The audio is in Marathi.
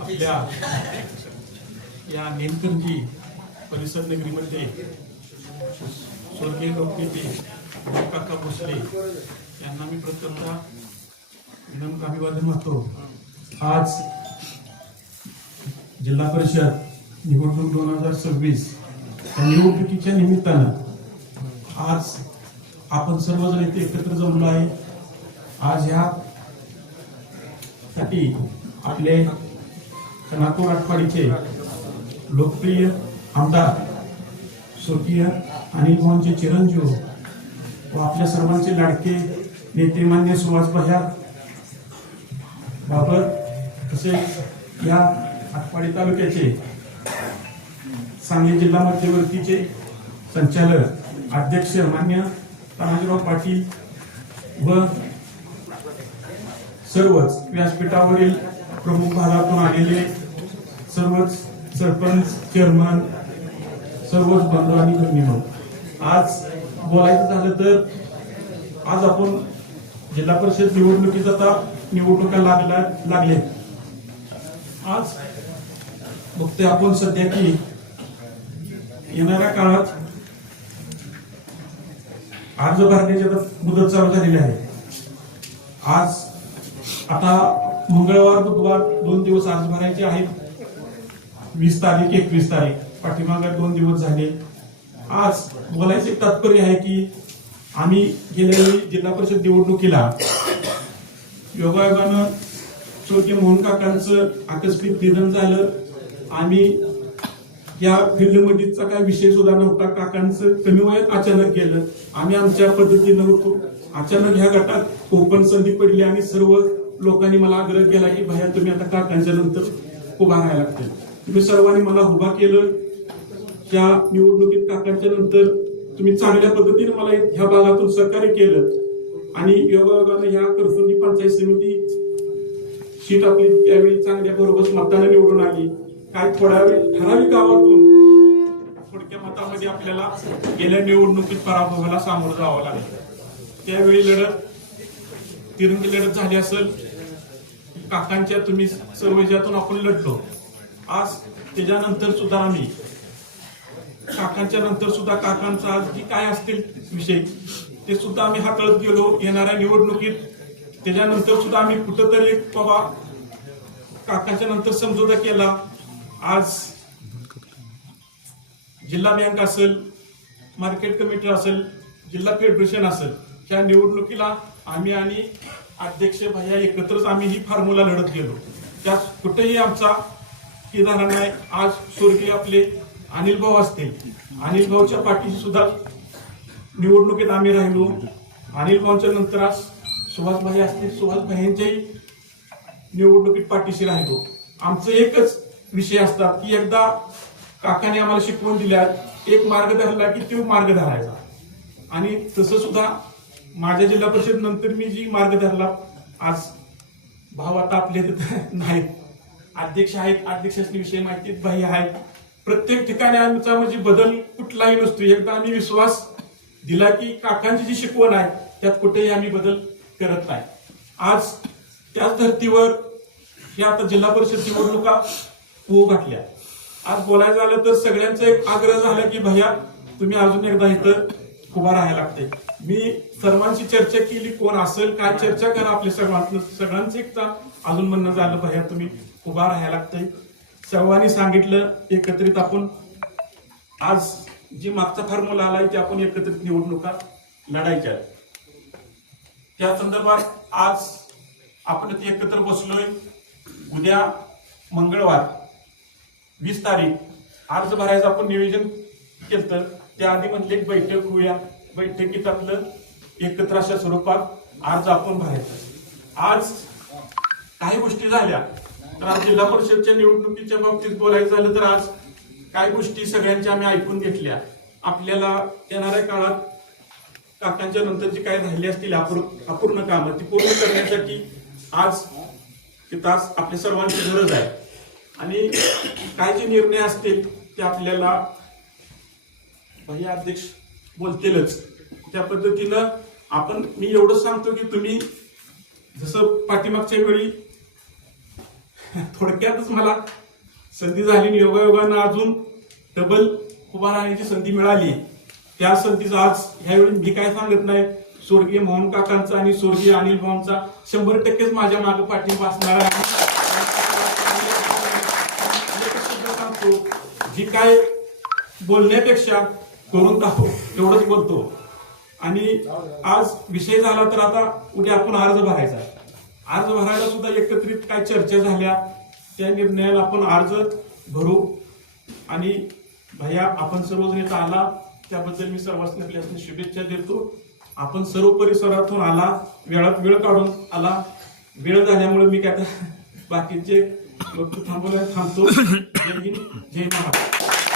आपल्या या नेमकंजी परिसर नगरीमध्ये स्वर्गीय लोकनेते काका भोसले यांना मी प्रथमतः विनम्र अभिवादन होतो आज जिल्हा परिषद निवडणूक दोन हजार सव्वीस या निवडणुकीच्या निमित्तानं आज आपण सर्वजण इथे एकत्र जमलो आहे. आज ह्या साठी आपले नागपूर आटपाडीचे लोकप्रिय आमदार स्वर्गीय अनिल मोहनचे चिरंजीव व आपल्या सर्वांचे लाडके नेते मान्य सुभाष भैया बाबत तसेच या आटपाडी तालुक्याचे सांगली जिल्हा मध्यवर्तीचे संचालक अध्यक्ष मान्य तानाजीराव पाटील व सर्वच व्यासपीठावरील प्रमुख भागातून आलेले सर्वच सरपंच चेअरमन सर्वच बांधव आणि भगिनी आज बोलायचं झालं तर आज आपण जिल्हा परिषद निवडणुकीत आता निवडणुका लागल्या लागले आज बघतोय आपण सध्या की येणाऱ्या काळात अर्ज भरण्याची मुदत चालू झालेली आहे. आज आता मंगळवार बुधवार दोन दिवस अर्ज भरायचे आहेत. वीस तारीख एकवीस तारीख. पाठीमागे दोन दिवस झाले. आज बोलायचे तात्पर्य आहे की आम्ही गेल्यावेळी जिल्हा परिषद निवडणुकीला योगायोगानं स्वर्गीय मोहन काकांचं आकस्मिक निधन झालं. आम्ही या फिल्डमधीचा काय विषय सुद्धा नव्हता. काकांचं कमी वयात अचानक गेलं. आम्ही आमच्या पद्धतीनं होतो. अचानक ह्या गटात ओपन संधी पडली आणि सर्व लोकांनी मला आग्रह केला की भैया तुम्ही आता काकांच्या नंतर उभा राहायला लागते तुम्ही सर्वांनी मला उभा केलं. त्या निवडणुकीत काकांच्या नंतर तुम्ही चांगल्या पद्धतीने मला ह्या भागातून सहकार्य केलं आणि योगायोगानं ह्या करसुंडी पंचायत समिती सीट आपली त्यावेळी चांगल्या बरोबर मताने निवडून आली. काय थोड्या वेळ ठराविक गावातून थोडक्या मतामध्ये आपल्याला गेल्या निवडणुकीत पराभवाला सामोरं जावं लागलं. त्यावेळी लढत तिरंगी लढत झाली असेल काकांच्या तुम्ही सर्व ज्यातून आपण लढलो. आज त्याच्यानंतर सुद्धा आम्ही. काकांच्या नंतर सुद्धा काकांचा आज जी काय असतील विषय ते सुद्धा आम्ही हाताळत गेलो. येणाऱ्या निवडणुकीत त्याच्यानंतर सुद्धा आम्ही कुठंतरी बाबा काकांच्या नंतर समजोता केला. आज जिल्हा बँक असेल मार्केट कमिटी असेल जिल्हा फेडरेशन असेल ह्या निवडणुकीला आम्ही आणि अध्यक्ष भैया एकत्रच आम्ही ही फॉर्म्युला लढत गेलो. त्यात कुठेही आमचा हे झाला नाही. आज स्वर्गीय आपले अनिल भाऊ असतील. अनिल भाऊच्या पाठीशी सुद्धा निवडणुकीत आम्ही राहिलो. अनिल भाऊच्या नंतर आज सुभाष भाई असतील. सुभाष भाईंच्याही निवडणुकीत पाठीशी राहिलो. आमचं एकच विषय असतात की एकदा काकाने आम्हाला शिकवून दिल्यात एक मार्ग धरला की तो मार्ग धरायचा. आणि तसं सुद्धा माझ्या जिल्हा परिषद नंतर मी जी मार्ग धरला आज भाव आता आपले नाहीत. अध्यक्ष आहेत अध्यक्ष विषय माहिती बाह्य आहेत. प्रत्येक ठिकाणी आमचा म्हणजे बदल कुठलाही नसतो. एकदा आम्ही विश्वास दिला की काकांची जी शिकवण आहे त्यात कुठेही आम्ही बदल करत नाही. आज त्याच धर्तीवर हे आता जिल्हा परिषद निवडणुका होऊ घातल्या. आज बोलायचं झालं तर सगळ्यांचा एक आग्रह झाला की भैया तुम्ही अजून एकदा इथं उभा राहायला लागते मी सर्वांची चर्चा केली कोण असेल काय चर्चा करा आपल्या सर्वांचं सगळ्यांचं एकता अजून म्हणणं झालं पाहिजे तुम्ही उभा राहायला लागतंय. सर्वांनी सांगितलं एकत्रित आपण आज जी मागचा फॉर्म्युला आलाय ते आपण एकत्रित निवडणुका लढायच्या त्या संदर्भात आज आपण ते एकत्र बसलोय. उद्या मंगळवार वीस तारीख अर्ज भरायचं आपण नियोजन केलं त्याआधी म्हणले एक बैठक होऊया. बैठकीत आपलं एकत्र अशा स्वरूपात अर्ज आपण भरायचा. आज काही गोष्टी झाल्या. तर आज जिल्हा परिषदच्या निवडणुकीच्या बाबतीत बोलायचं झालं तर आज काही गोष्टी सगळ्यांच्या आम्ही ऐकून घेतल्या. आपल्याला येणाऱ्या काळात काकांच्या नंतर जी काय राहिली असतील अपूर्ण अपूर्ण कामं ती पूर्ण करण्यासाठी आज तास आपल्या सर्वांची गरज आहे. आणि काय जे निर्णय असतील ते आपल्याला भैया अध्यक्ष बोलतीलच. त्या पद्धतीनं आपण मी एवढं सांगतो की तुम्ही जसं पाठीमागच्या वेळी थोडक्यातच मला संधी झाली आणि योगायोगानं अजून डबल उभा राहण्याची संधी मिळाली. त्या संधीचं आज ह्यावेळी मी काय सांगत नाही. स्वर्गीय मोहन काकांचा आणि स्वर्गीय अनिल भाऊंचा शंभर टक्केच माझ्या मागे पाठिंबा असणार आहे. सांगतो जी काय बोलण्यापेक्षा करून दाखव एवढंच बोलतो. आणि आज विषय झाला तर आता उद्या आपण अर्ज भरायचा. अर्ज भरायला सुद्धा एकत्रित काय चर्चा झाल्या त्या निर्णयाला आपण अर्ज भरू. आणि भैया आपण सर्वजण इथं आला त्याबद्दल मी सर्वांनी आपल्याला शुभेच्छा देतो. आपण सर्व परिसरातून आला वेळात वेळ काढून आला. वेळ झाल्यामुळे मी काय बाकीचे वक्तव्य थांबवलं थांबतो. जय हिंद जय महाराज